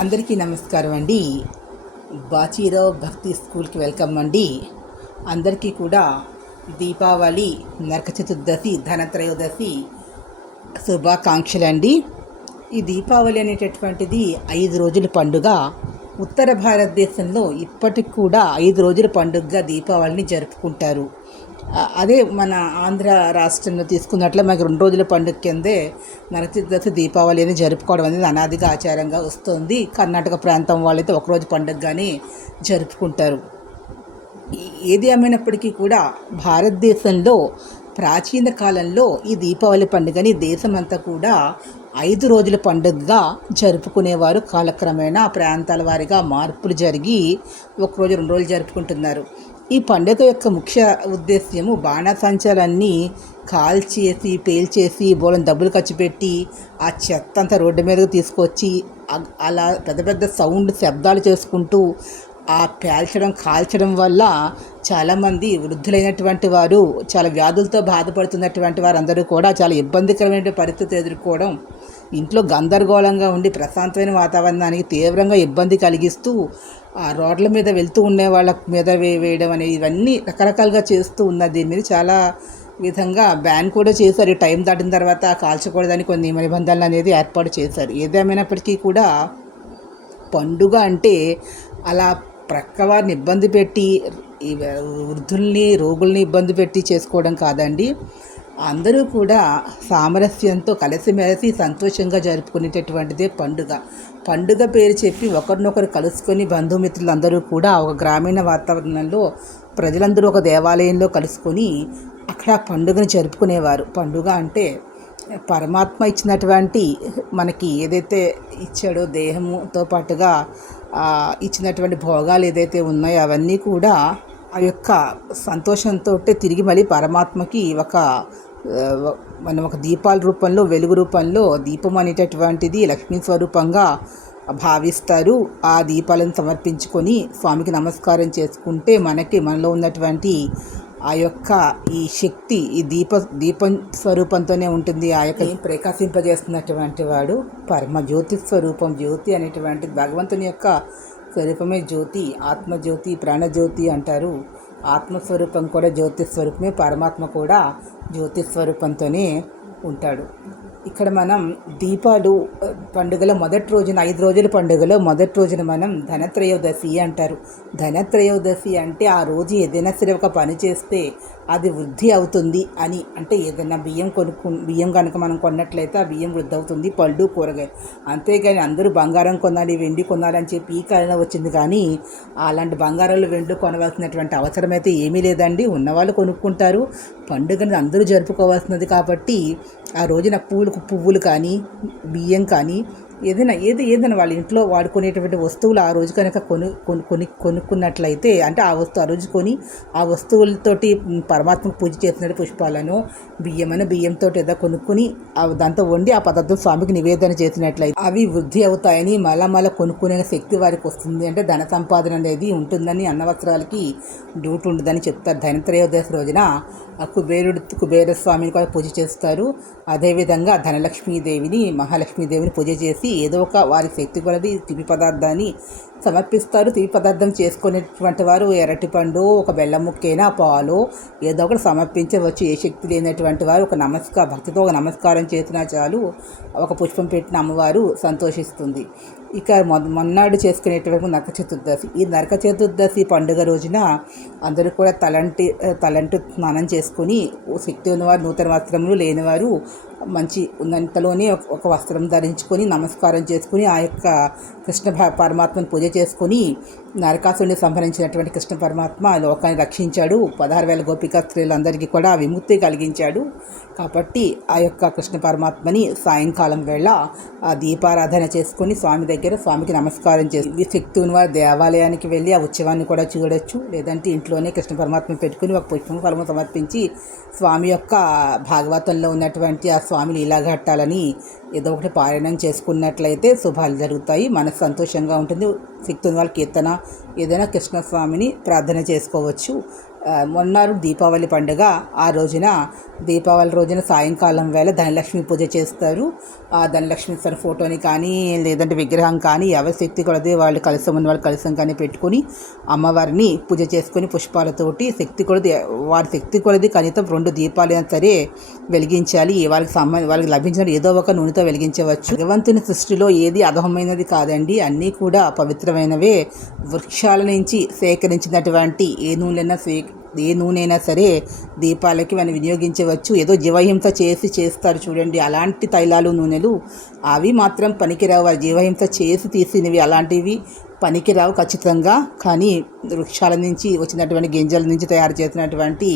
అందరికీ నమస్కారం అండి. బాచీరావు భక్తి స్కూల్కి వెల్కమ్ అండి. అందరికీ కూడా దీపావళి, నరక చతుర్దశి, ధనత్రయోదశి శుభాకాంక్షలు అండి. ఈ దీపావళి అనేటటువంటిది 5 రోజుల పండుగ. ఉత్తర భారతదేశంలో ఇప్పటికి కూడా 5 రోజుల పండుగగా దీపావళిని జరుపుకుంటారు. అదే మన ఆంధ్ర రాష్ట్రంలో తీసుకున్నట్లే మనకి 2 రోజుల పండుగ కిందే నరక చతుర్దశి దీపావళి అనేది జరుపుకోవడం అనేది అనాదిగా ఆచారంగా వస్తుంది. కర్ణాటక ప్రాంతం వాళ్ళైతే ఒకరోజు పండుగగానే జరుపుకుంటారు. ఏది ఏమైనప్పటికీ కూడా భారతదేశంలో ప్రాచీన కాలంలో ఈ దీపావళి పండుగని దేశమంతా కూడా 5 రోజుల పండుగగా జరుపుకునేవారు. కాలక్రమేణా ప్రాంతాల వారీగా మార్పులు జరిగి 1 రోజు 2 రోజులు జరుపుకుంటున్నారు. ఈ పండుగ యొక్క ముఖ్య ఉద్దేశ్యము బాణాసంచాలన్నీ కాల్చేసి పేల్చేసి బోలం డబ్బులు ఖర్చు పెట్టి ఆ చెత్త అంతా రోడ్డు మీదకు తీసుకొచ్చి అలా పెద్ద పెద్ద శబ్దాలు చేసుకుంటూ ఆ కాల్చడం వల్ల చాలామంది వృద్ధులైనటువంటి వారు, చాలా వ్యాధులతో బాధపడుతున్నటువంటి వారందరూ కూడా చాలా ఇబ్బందికరమైన పరిస్థితి ఎదుర్కోవడం, ఇంట్లో గందరగోళంగా ఉండి ప్రశాంతమైన వాతావరణానికి తీవ్రంగా ఇబ్బంది కలిగిస్తూ ఆ రోడ్ల మీద వెళ్తూ ఉండే వాళ్ళ మీద వేయడం అనేది ఇవన్నీ రకరకాలుగా చేస్తూ ఉన్నది. దీని మీద చాలా విధంగా బ్యాన్ కూడా చేశారు. టైం దాటిన తర్వాత కాల్చకూడదని కొన్ని నియమ నిబంధనలు అనేది ఏర్పాటు చేశారు. ఏదేమైనప్పటికీ కూడా పండుగ అంటే అలా ప్రక్కవారిని ఇబ్బంది పెట్టి వృద్ధుల్ని రోగుల్ని ఇబ్బంది పెట్టి చేసుకోవడం కాదండి. అందరూ కూడా సామరస్యంతో కలిసిమెలిసి సంతోషంగా జరుపుకునేటటువంటిదే పండుగ. పండుగ పేరు చెప్పి ఒకరినొకరు కలుసుకొని బంధుమిత్రులందరూ కూడా ఒక గ్రామీణ వాతావరణంలో ప్రజలందరూ ఒక దేవాలయంలో కలుసుకొని అక్కడ పండుగను జరుపుకునేవారు. పండుగ అంటే పరమాత్మ ఇచ్చినటువంటి మనకి ఏదైతే ఇచ్చాడో దేహముతో పాటుగా ఇచ్చినటువంటి భోగాలు ఏదైతే ఉన్నాయో అవన్నీ కూడా ఆ యొక్క సంతోషంతో తిరిగి మళ్ళీ పరమాత్మకి మనం ఒక దీపాల రూపంలో, వెలుగు రూపంలో దీపం అనేటటువంటిది లక్ష్మీ స్వరూపంగా భావిస్తారు. ఆ దీపాలను సమర్పించుకొని స్వామికి నమస్కారం చేసుకుంటే మనలో ఉన్నటువంటి ఆ యొక్క ఈ శక్తి ఈ దీపం స్వరూపంతోనే ఉంటుంది. ఆ యొక్క ప్రకాశింపజేస్తున్నటువంటి వాడు పరమ జ్యోతి స్వరూపం. జ్యోతి అనేటువంటి భగవంతుని యొక్క స్వరూపమే జ్యోతి, ఆత్మజ్యోతి, ప్రాణజ్యోతి అంటారు. ఆత్మస్వరూపం కూడా జ్యోతి స్వరూపమే, పరమాత్మ కూడా జ్యోతి స్వరూపంతోనే ఉంటాడు. ఇక్కడ మనం దీపాలు పండుగలో మొదటి రోజున 5 రోజుల పండుగలో మొదటి రోజున మనం ధనత్రయోదశి అంటారు. ధనత్రయోదశి అంటే ఆ రోజు ఏదైనా సరే ఒక పని చేస్తే అది వృద్ధి అవుతుంది అని, అంటే ఏదైనా బియ్యం కనుక మనం కొన్నట్లయితే ఆ బియ్యం వృద్ధి అవుతుంది, పళ్ళు కూరగాయలు. అంతేగాని అందరూ బంగారం కొనాలి, వెండి కొనాలి అని చెప్పి ఈ కాలంలో వచ్చింది. కానీ అలాంటి బంగారాలు వెండి కొనవలసినటువంటి అవసరం అయితే ఏమీ లేదండి. ఉన్నవాళ్ళు కొనుక్కుంటారు. పండుగని అందరూ జరుపుకోవాల్సినది కాబట్టి ఆ రోజున పువ్వులు కానీ బియ్యం కానీ ఏదైనా వాళ్ళ ఇంట్లో వాడుకునేటువంటి వస్తువులు ఆ రోజు కనుక కొనుక్కున్నట్లయితే, అంటే ఆ రోజు కొని ఆ వస్తువులతోటి పరమాత్మకు పూజ చేసినట్టు పుష్పాలను బియ్యంతో ఏదో కొనుక్కొని దాంతో వండి ఆ పదార్థం స్వామికి నివేదన చేసినట్లయితే అవి వృద్ధి అవుతాయని, మళ్ళా కొనుక్కునే శక్తి వారికి వస్తుంది. అంటే ధన సంపాదన అనేది ఉంటుందని, అన్నవస్త్రాలకి డ్యూటీ ఉండదని చెప్తారు. ధనత్రయోదశి రోజున కుబేర స్వామిని కూడా పూజ చేస్తారు. అదేవిధంగా ధనలక్ష్మీదేవిని, మహాలక్ష్మీదేవిని పూజ చేసి ఏదో ఒక వారి శక్తి కొలది తిపి పదార్థాన్ని సమర్పిస్తారు. తిపి పదార్థం చేసుకునేటువంటి వారు అరటిపండు, ఒక బెల్లం ముక్కైనా, పాలు ఏదో ఒకటి సమర్పించవచ్చు. ఏ శక్తి లేనటువంటి వారు భక్తితో ఒక నమస్కారం చేసినా చాలు, ఒక పుష్పం పెట్టిన అమ్మవారు సంతోషిస్తుంది. ఇక మొన్నాడు చేసుకునేటువంటి నరక చతుర్దశి. ఈ నరక చతుర్దశి పండుగ రోజున అందరూ కూడా తలంటు స్నానం చేసుకొని, శక్తి ఉన్నవారు నూతన వస్త్రములు, లేనివారు మంచి ఉన్నంతలోనే ఒక వస్త్రం ధరించుకొని నమస్కారం చేసుకుని ఆ యొక్క కృష్ణ పరమాత్మను పూజ చేసుకొని, నరకాసుడిని సంహరించినటువంటి కృష్ణ పరమాత్మ లోకాన్ని రక్షించాడు. 16,000 గోపికా స్త్రీలందరికీ కూడా విముక్తి కలిగించాడు. కాబట్టి ఆ యొక్క కృష్ణ పరమాత్మని సాయంకాలం వేళ ఆ దీపారాధన చేసుకొని స్వామికి నమస్కారం చేసి శక్తి ఉన్నవారు దేవాలయానికి వెళ్ళి ఆ ఉత్సవాన్ని కూడా చూడొచ్చు. లేదంటే ఇంట్లోనే కృష్ణ పరమాత్మ పెట్టుకుని ఒక పుష్పం ఫలము సమర్పించి స్వామి యొక్క భాగవతంలో ఉన్నటువంటి ఆ స్వామి లీలాఘట్టాలని ఏదో ఒకటి పారాయణం చేసుకున్నట్లయితే శుభాలు జరుగుతాయి. మనసు సంతోషంగా ఉంటుంది. శక్తి ఉన్న వాళ్ళు కీర్తన ఏదైనా కృష్ణస్వామిని ప్రార్థన చేసుకోవచ్చు. మొన్నారు దీపావళి పండుగ. ఆ రోజున దీపావళి రోజున సాయంకాలం వేళ ధనలక్ష్మి పూజ చేస్తారు. ఆ ధనలక్ష్మి సార్ ఫోటోని కానీ లేదంటే విగ్రహం కానీ ఎవరి శక్తి కొలది వాళ్ళు కలసం ఉన్న వాళ్ళు కలసం కానీ పెట్టుకొని అమ్మవారిని పూజ చేసుకొని పుష్పాలతోటి శక్తి కొలది వారి శక్తి కొలది కనీసం 2 దీపాలు అయినా సరే వెలిగించాలి. వాళ్ళకి లభించిన ఏదో ఒక నూనెతో వెలిగించవచ్చు. భగవంతుని సృష్టిలో ఏది అధమైనది కాదండి, అన్నీ కూడా పవిత్రమైనవే. వృక్షాల నుంచి సేకరించినటువంటి ఏ నూనెైనా సరే దీపాలకి మనం వినియోగించవచ్చు. ఏదో జీవహింస చేస్తారు చూడండి, అలాంటి తైలాలు నూనెలు అవి మాత్రం పనికిరావు. జీవహింస చేసి తీసినవి అలాంటివి పనికిరావు ఖచ్చితంగా. కానీ వృక్షాల నుంచి వచ్చినటువంటి గింజల నుంచి తయారు చేసినటువంటి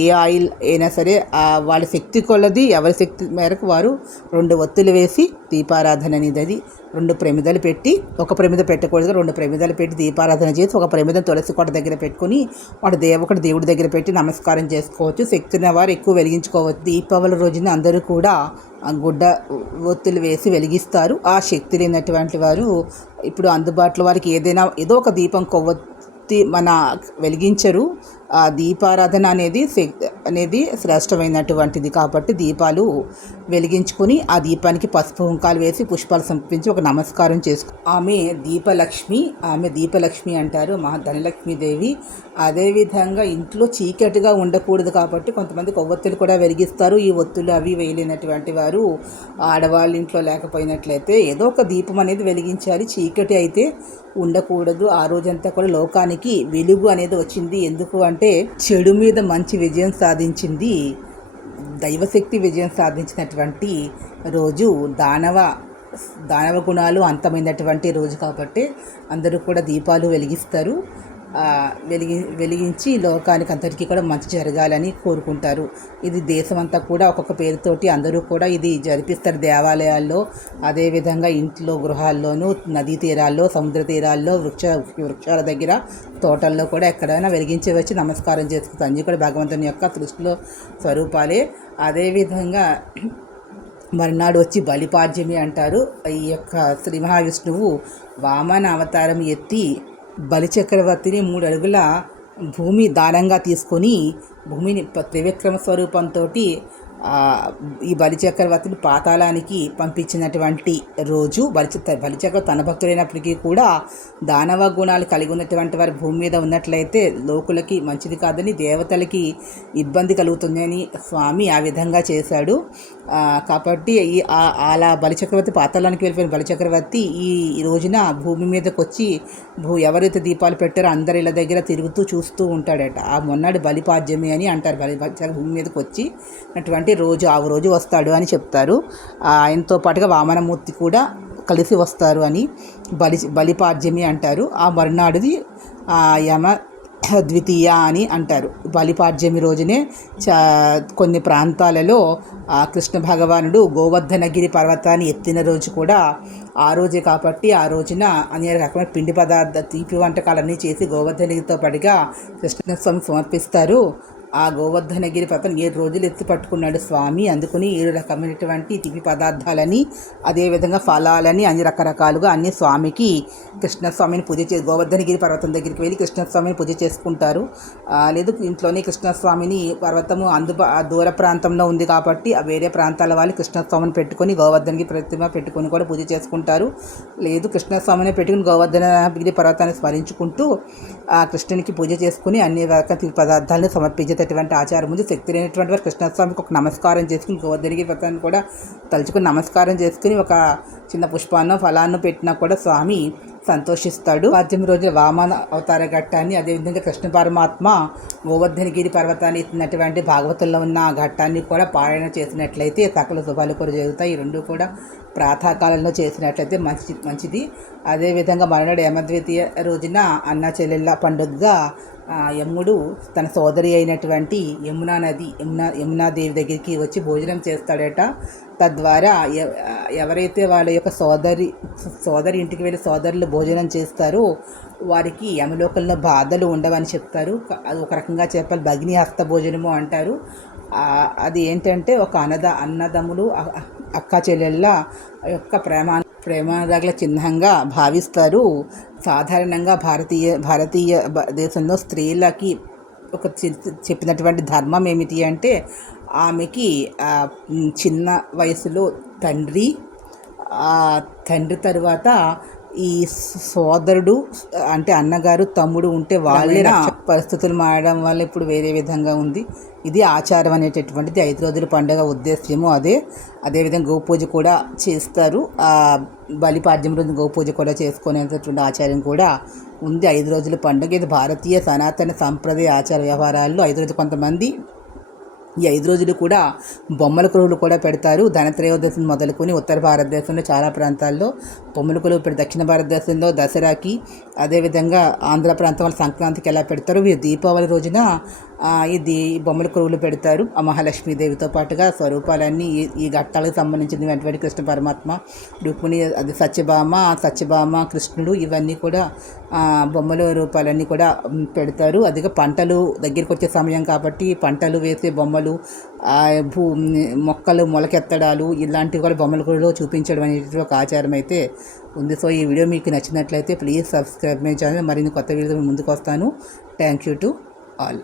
ఏ ఆయిల్ అయినా సరే వాళ్ళ శక్తి కొలది ఎవరి శక్తి మేరకు వారు 2 ఒత్తులు వేసి దీపారాధన అనేది, అది 2 ప్రమిదలు పెట్టి, ఒక ప్రమిద పెట్టకూడదు, 2 ప్రమిదలు పెట్టి దీపారాధన చేసి ఒక ప్రమిదం తులసి కోట దగ్గర పెట్టుకుని ఒకటి దేవుడి దగ్గర పెట్టి నమస్కారం చేసుకోవచ్చు. శక్తి ఉన్న వారు ఎక్కువ వెలిగించుకోవచ్చు. దీపావళి రోజున అందరూ కూడా గుడ్డ ఒత్తులు వేసి వెలిగిస్తారు. ఆ శక్తి లేనటువంటి వారు ఇప్పుడు అందుబాటులో వారికి ఏదో ఒక దీపం కొవ్వొత్తి వెలిగించరు. ఆ దీపారాధన అనేది శ్రేష్టమైనటువంటిది కాబట్టి దీపాలు వెలిగించుకొని ఆ దీపానికి పసుపు కుంకాలు వేసి పుష్పాలు సమర్పించి ఒక నమస్కారం చేసుకో. ఆమె దీపలక్ష్మి అంటారు, ధనలక్ష్మీదేవి. అదేవిధంగా ఇంట్లో చీకటిగా ఉండకూడదు కాబట్టి కొంతమంది కొవ్వొత్తులు కూడా వెలిగిస్తారు. ఈ ఒత్తులు అవి వేయలేనటువంటి వారు ఆడవాళ్ళ ఇంట్లో లేకపోయినట్లయితే ఏదో ఒక దీపం అనేది వెలిగించాలి. చీకటి అయితే ఉండకూడదు. ఆ రోజంతా కూడా లోకానికి వెలుగు అనేది వచ్చింది. ఎందుకు అంటే చెడు మీద మంచి విజయం సాధించింది, దైవశక్తి విజయం సాధించినటువంటి రోజు, దానవ గుణాలు అంతమైనటువంటి రోజు కాబట్టి అందరూ కూడా దీపాలు వెలిగిస్తారు. వెలిగించి లోకానికి అందరికీ కూడా మంచి జరగాలని కోరుకుంటారు. ఇది దేశమంతా కూడా ఒక్కొక్క పేరుతోటి అందరూ కూడా ఇది జరిపిస్తారు. దేవాలయాల్లో, అదేవిధంగా ఇంట్లో, గృహాల్లోనూ, నదీ తీరాల్లో, సముద్ర తీరాల్లో, వృక్షాల దగ్గర, తోటల్లో కూడా ఎక్కడైనా వెలిగించవచ్చు, నమస్కారం చేసుకుంటారు. అన్నీ కూడా భగవంతుని యొక్క సృష్టిలో స్వరూపాలే. అదేవిధంగా మర్నాడు వచ్చి బలిపాడ్యమి అంటారు. ఈ యొక్క శ్రీ మహావిష్ణువు వామన అవతారం ఎత్తి బలిచక్రవర్తిని 3 అడుగుల భూమి దానంగా తీసుకొని భూమిని త్రివిక్రమ స్వరూపంతో ఈ బలిచక్రవర్తిని పాతాళానికి పంపించినటువంటి రోజు. బలిచక్రవర్తి తన భక్తులైనప్పటికీ కూడా దానవ గుణాలు కలిగి ఉన్నటువంటి వారి భూమి మీద ఉన్నట్లయితే లోకులకి మంచిది కాదని, దేవతలకి ఇబ్బంది కలుగుతుందని స్వామి ఆ విధంగా చేశాడు. కాబట్టి అలా బలిచక్రవర్తి పాతాళానికి వెళ్ళిపోయిన బలిచక్రవర్తి ఈ రోజున భూమి మీదకి వచ్చి ఎవరైతే దీపాలు పెట్టారో అందరి ఇళ్ళ దగ్గర తిరుగుతూ చూస్తూ ఉంటాడట. ఆ మొన్నటి బలిపాడ్యమి అని అంటారు. భూమి మీదకి వచ్చి అటువంటి ఆ రోజు వస్తాడు అని చెప్తారు. ఆయనతో పాటుగా వామనమూర్తి కూడా కలిసి వస్తారు అని బలిపాడ్యమి అంటారు. ఆ మరునాడుది యమ ద్వితీయ అని అంటారు. బలిపాడ్యమి రోజునే కొన్ని ప్రాంతాలలో కృష్ణ భగవానుడు గోవర్ధనగిరి పర్వతాన్ని ఎత్తిన రోజు కూడా ఆ రోజే కాబట్టి ఆ రోజున అనేక రకమైన పిండి తీపి వంటకాలన్నీ చేసి గోవర్ధనగిరితో పాటుగా కృష్ణస్వామి సమర్పిస్తారు. ఆ గోవర్ధనగిరి పర్వతం 7 రోజులు ఎత్తి పట్టుకున్నాడు స్వామి. అందుకని 7 రకమైనటువంటి తీపి పదార్థాలని, అదేవిధంగా ఫలాలని, అన్ని రకరకాలుగా అన్ని స్వామికి కృష్ణస్వామిని పూజ గోవర్ధనగిరి పర్వతం దగ్గరికి వెళ్ళి కృష్ణస్వామిని పూజ చేసుకుంటారు. లేదు ఇంట్లోనే కృష్ణస్వామిని, పర్వతము దూర ప్రాంతంలో ఉంది కాబట్టి వేరే ప్రాంతాల వాళ్ళు కృష్ణస్వామిని పెట్టుకొని గోవర్ధనగిరి ప్రతిమ పెట్టుకొని కూడా పూజ చేసుకుంటారు. లేదు కృష్ణస్వామిని పెట్టుకుని గోవర్ధనగిరి పర్వతాన్ని స్మరించుకుంటూ ఆ కృష్ణునికి పూజ చేసుకుని అన్ని రకాల తీపి పదార్థాలను సమర్పించేటటువంటి ఆచారం ఉంది. శక్తి లేనటువంటి వారు కృష్ణస్వామికి ఒక నమస్కారం చేసుకుని గోవర్ధనగిరి పర్వతాన్ని కూడా తలుచుకుని నమస్కారం చేసుకుని ఒక చిన్న పుష్పాన్నో ఫలాన్ని పెట్టినా కూడా స్వామి సంతోషిస్తాడు. పాడ్యమి రోజున వామన అవతార ఘట్టాన్ని, అదేవిధంగా కృష్ణ పరమాత్మ గోవర్ధనగిరి పర్వతాన్ని ఎత్తినటువంటి భాగవతంలో ఉన్న ఆ ఘట్టాన్ని కూడా పారాయణ చేసినట్లయితే సకల శుభాలు కూడా జరుగుతాయి. ఈ 2 కూడా ప్రాతకాలంలో చేసినట్లయితే మంచిది. అదేవిధంగా మరునాడు యమద్వితీయ రోజున అన్న చెల్లెళ్ళ పండుగగా యముడు తన సోదరి అయినటువంటి యమునాదేవి దగ్గరికి వచ్చి భోజనం చేస్తాడట. తద్వారా ఎవరైతే వాళ్ళ యొక్క సోదరి ఇంటికి వెళ్ళి సోదరులు భోజనం చేస్తారో వారికి యమలోకంలో బాధలు ఉండవని చెప్తారు. అది ఒక రకంగా చెప్పాలి భగిని హస్త భోజనము అంటారు. అది ఏంటంటే ఒక అన్నదమ్ములు అక్క చెల్లెళ్ళ యొక్క ప్రేమానురాగుల చిహ్నంగా భావిస్తారు. సాధారణంగా భారతీయ దేశంలో స్త్రీలకి చెప్పినటువంటి ధర్మం ఏమిటి అంటే ఆమెకి చిన్న వయసులో తండ్రి తర్వాత ఈ సోదరుడు అంటే అన్నగారు తమ్ముడు ఉంటే వాళ్ళే పరిస్థితులు మారడం వల్ల ఇప్పుడు వేరే విధంగా ఉంది. ఇది ఆచారం అనేటటువంటిది 5 రోజుల పండుగ ఉద్దేశ్యము అదేవిధంగా గోపూజ కూడా చేస్తారు. బలిపాడ్యం రోజు గోపూజ కూడా చేసుకునేటటువంటి ఆచారం కూడా ఉంది. 5 రోజుల పండుగ ఇది భారతీయ సనాతన సంప్రదాయ ఆచార వ్యవహారాల్లో 5 రోజులు. కొంతమంది ఈ 5 రోజులు కూడా బొమ్మల కొలువులు కూడా పెడతారు. ధనత్రయోదశిని మొదలుకొని ఉత్తర భారతదేశంలో చాలా ప్రాంతాల్లో బొమ్మల కొలువు పెడతారు. దక్షిణ భారతదేశంలో దసరాకి, అదేవిధంగా ఆంధ్ర ప్రాంతం వాళ్ళు సంక్రాంతికి ఎలా పెడతారు. వీరు దీపావళి రోజున ఇది బొమ్మల కొలువులు పెడతారు. ఆ మహాలక్ష్మీదేవితో పాటుగా స్వరూపాలన్నీ ఈ ఘట్టాలకు సంబంధించినటువంటి కృష్ణ పరమాత్మ, రుక్మిణి, అది సత్యభామ, కృష్ణుడు, ఇవన్నీ కూడా బొమ్మల రూపాలన్నీ కూడా పెడతారు. అదిగా పంటలు దగ్గరికి వచ్చే సమయం కాబట్టి పంటలు వేసే బొమ్మలు, మొక్కలు మొలకెత్తడాలు ఇలాంటివి కూడా బొమ్మల కొలువులో చూపించడం అనేది ఒక ఆచారం అయితే ఉంది. సో ఈ వీడియో మీకు నచ్చినట్లయితే ప్లీజ్ సబ్స్క్రైబ్ మై ఛానల్. మరిన్ని కొత్త వీడియోలు ముందుకు వస్తాను. Thank you to all.